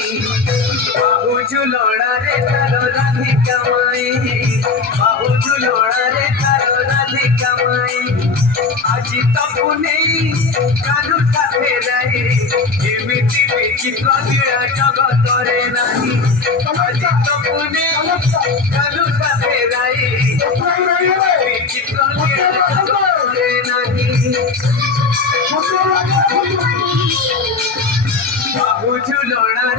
बाहु झुलड़ा रे तारो राधिका माई बाहु झुलड़ा रे तारो राधिका माई आज तपु नहीं कानू साथे रही एमिति विचित्र लीला जगत रे नहीं आज तपु नहीं कानू साथे रही विचित्र लीला जगत रे नहीं बाहु झुलड़ा